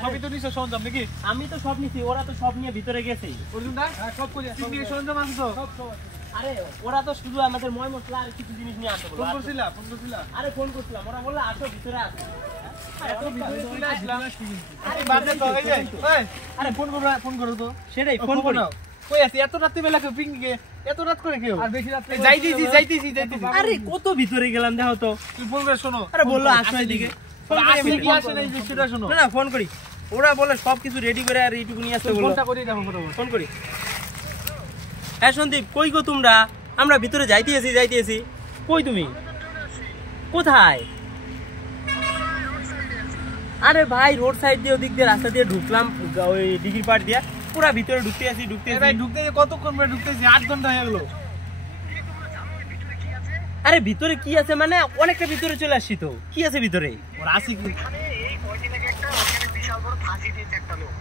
সবই তো নিছো সরঞ্জাম নাকি? আমি তো সব নিছি, ওরা তো সব নিয়ে ভিতরে গেছে। অর্জুন দা সব করি পিকনিক সরঞ্জাম আছে তো সব আরে ওরা তো শুধু আমাদের ময় মশলা আর কিছু জিনিস নিয়ে আসতে বলল। ফোন করছিলা? আরে ফোন করছিলাম, ওরা বলল আসো ভিতরে আসো। এত ভিতরে চলে আসলাম। আরে বাদে তো হয়ে যায়। এই আরে ফোন করো তো। সেটাই ফোন করি। কই আছে এত রাতে বেলা কেউ পিকনিকে এত রাত করে কেউ? আর বেশি রাত যাইতেছি। আরে কত ভিতরে গেলাম দেখো তো। তুই ফোন করে শোনো। আরে বললো আসো এদিকে। আসলে কি আসে না এই বিষয়টা শোনো। না ফোন করি। ওরা বলে সবকিছু রেডি করে আর এইটুকু নিয়ে আসতে বললো। ফোনটা করি দেখো ফোন করি। হ্যাঁ সন্দীপ, কই গো তোমরা? আমরা ভিতরে যাইতেছি। কই তুমি? কোথায়? আরে ভাই রোড সাইড দিয়ে ওদিক দিয়ে রাস্তা দিয়ে ঢুকলাম, ওই ডিগ্রি পাড় দিয়ে পুরা ভিতরে ঢুকতে আসি। ভাই ঢুকতে কতক্ষণ ধরে ঢুকতেছি? 8 ঘন্টা হয়ে গেল। আরে ভিতরে কি আছে মানে অনেকটা ভিতরে চলে আসছি তো। কি আছে ভিতরে? ওর আসি কি এই কয়দিন আগে একটা ওখানে বিশাল বড় ফাঁসি দিয়েছে একটা লোক,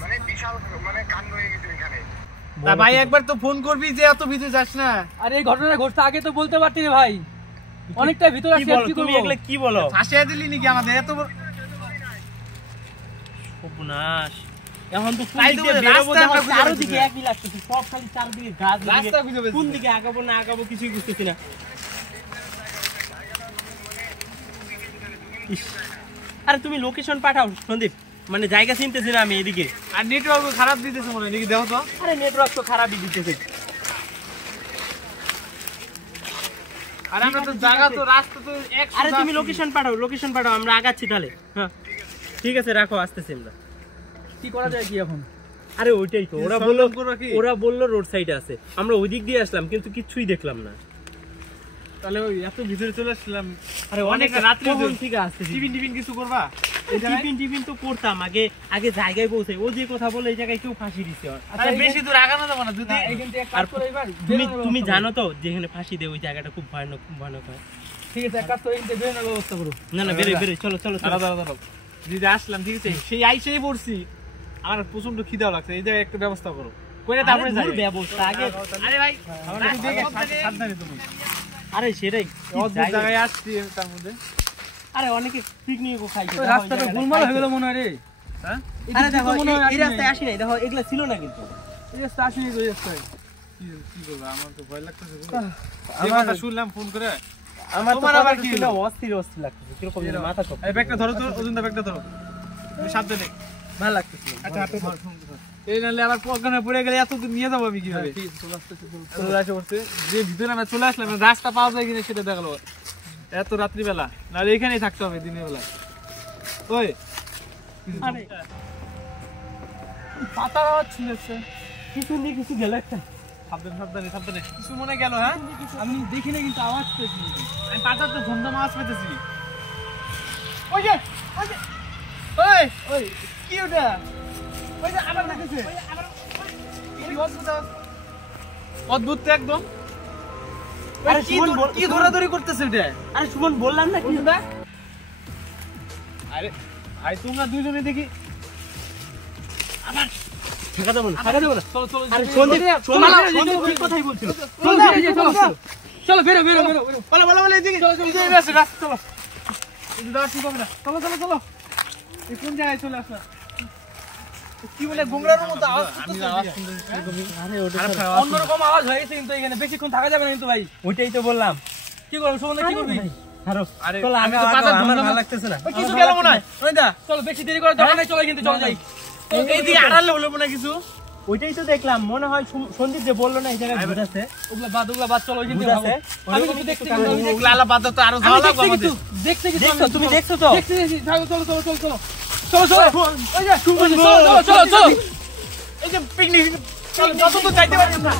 মানে বিশাল মানে কাণ্ড হয়ে গেছে ওখানে। তা ভাই একবার তো ফোন করবি যে এত ভিতরে যাস না। আরে এই ঘটনা ঘটতে আগে তো বলতে পারতি রে ভাই, অনেকটা ভিতরে কি বলো তুমি? এগুলা কি বলো? ফাঁসিয়ে দিলি নাকি আমাদের? এত উপনাশ। এখন তো কোন তাই দিকে তো বেরোবো রাস্তা দেখো, আমরা খুঁজে চারদিকে পাচ্ছি একই লাগতেছে, সব খালি চারদিকে গাছ। রাস্তা খুঁজে পাচ্ছি কোন না। দিকে আগাবো না আগাবো কিছুই বুঝতেছি না। ইস, আরে তুমি লোকেশন পাঠাও সন্দীপ, মানে জায়গা চিনতেছি না আমি এদিকে। আর নেটওয়ার্ক খারাপ দিতেছে মনে হয় নাকি? দেখো তো। আরে নেটওয়ার্ক তো খারাপই দিতেছে। আর আমরা তো জায়গা তো রাস্তা তো 100। আরে তুমি লোকেশন পাঠাও, আমরা আগাচ্ছি তাহলে। হ্যাঁ ঠিক আছে, রাখো, আসতেছি আমরা। কি করা যায় কি এখন? আরে ওইটাই তো, সরঞ্জাম করো কি? ওরা বললো রোড সাইডে আছে, আমরা ওই দিক দিয়ে আসলাম কিন্তু কিছুই দেখলাম না। তাহলে ওই এত ভিতরে চলে আসলাম। আরে অনেক রাত্রি থেকে আসতেছি। টিফিন কিছু করবা? টিফিন তো করতাম আগে জায়গায় পৌঁছে। ও যে কথা বলে এই জায়গায় কেউ ফাঁসি দিচ্ছে। আরে বেশি দূর আগানো যাবে না যদি। এইখান থেকে এক কাজ করো এবার, তুমি জানো তো যেখানে ফাঁসি দেয় ওই জায়গাটা খুব ভয়ানক হয়। ঠিক আছে এক কাজ করো, এইখান থেকে বেরোনোর ব্যবস্থা করো। না বেরে চলো। দাঁড়াও দিদি আসলাম, ঠিক আছে? সেই আইসেই পড়ছি, আমার প্রচন্ড খিদাও লাগছে। এই জায়গায় একটা ব্যবস্থা করো। কইরে তারপরে যাই ব্যবস্থা আগে। আরে ভাই সাবধানে তুমি। আরে সেটাই অদ্ভুত জায়গায় আসছি তার মধ্যে। আরে অনেকে পিকনিকও খাই। ওই রাস্তাটা গোলমাল হয়ে গেল মনে হয় রে। হ্যাঁ আরে দেখো মনে হয় এই রাস্তায় আসি নাই, দেখো এগুলা ছিল না কিন্তু। এই রাস্তা আসেনি তো, এই রাস্তায় কি করবা? আমার তো ভয় লাগতেছে। যে কথা শুনলাম ফোন করে। আমার তোমার আবার কি ছিল হলো? অস্থির লাগতেছে, কিরকম যেন মাথা সব। এই ব্যাগটা ধরো তো, অজুনদা ব্যাগটা ধরো। তুমি সাবধানে। ভালো লাগতেছিল। আচ্ছা হাতে ধর। এই নালে আবার পকেটে পড়ে গেলে এত দূর নিয়ে যাবো আমি কিভাবে? চলে আসে পড়ছে। যে ভিতরে আমরা চলে আসলাম, রাস্তা পাওয়া যায় কিনা সেটা দেখালো। এত রাত্রিবেলা নাহলে এখানেই থাকতে হবে দিনের বেলা। ওই আরে পাতার আওয়াজ ছিল কিছু গেল একটা। সাবধানে কিছু মনে গেল। হ্যাঁ আমি দেখি না কিন্তু আওয়াজ পেয়েছি। আমি পাতার তো ধমধম আওয়াজ পেতেছি। ওই কি ওটা? ওই যে আবার দেখেছে। অদ্ভুত তো একদম। আরে কি দৌড়াদৌড়ি করতেছে ওটা? আরে সুমন বললাম না কি? আরে ভাই তোমরা দুইজনে দেখি আবার ঠেকা দেবো না। চলো আরে সন্দীপ কি কথাই বলছিল। চলো বেরো বলো এদিকে। চলো রাস্তা চলো। এই কোন জায়গায় চলে আসলা? কি বলে গোংরার মতো আওয়াজ করতেছে? আরে ওটা অন্যরকম আওয়াজ হয়ে গেছে কিন্তু এখানে বেশিক্ষণ থাকা যাবে না কিন্তু ভাই। ওইটাই তো বললাম। কি করবো সুমন, কি করবি? ছাড়ো। আরে চলো আমি আমি তো পাতা আমার ধমধম- ভালো লাগতেছে না। কিছু গেল মনে হয়। ওই দা চলো বেশি দেরি করে দরকার নাই, চলো কিন্তু চলো যাই। এই দিকে আড়ালে হলো না কিছু। ওইটাই তো দেখলাম, মনে হয় সন্দীপ যে বললো না এই জায়গায় ভূত আছে। ওগুলা বাদ চলো ওই কিন্তু ভূত আছে। আমি কিন্তু দেখতে ওগুলা আলা বাদ দাও তো, আরো যাওয়া লাগবে আমাদের। দেখতে কিছু দেখছো তুমি? দেখছো তো? দেখতে চলো ওই যে চলো এই যে পিকনিক যত তো যাইতে পারি না।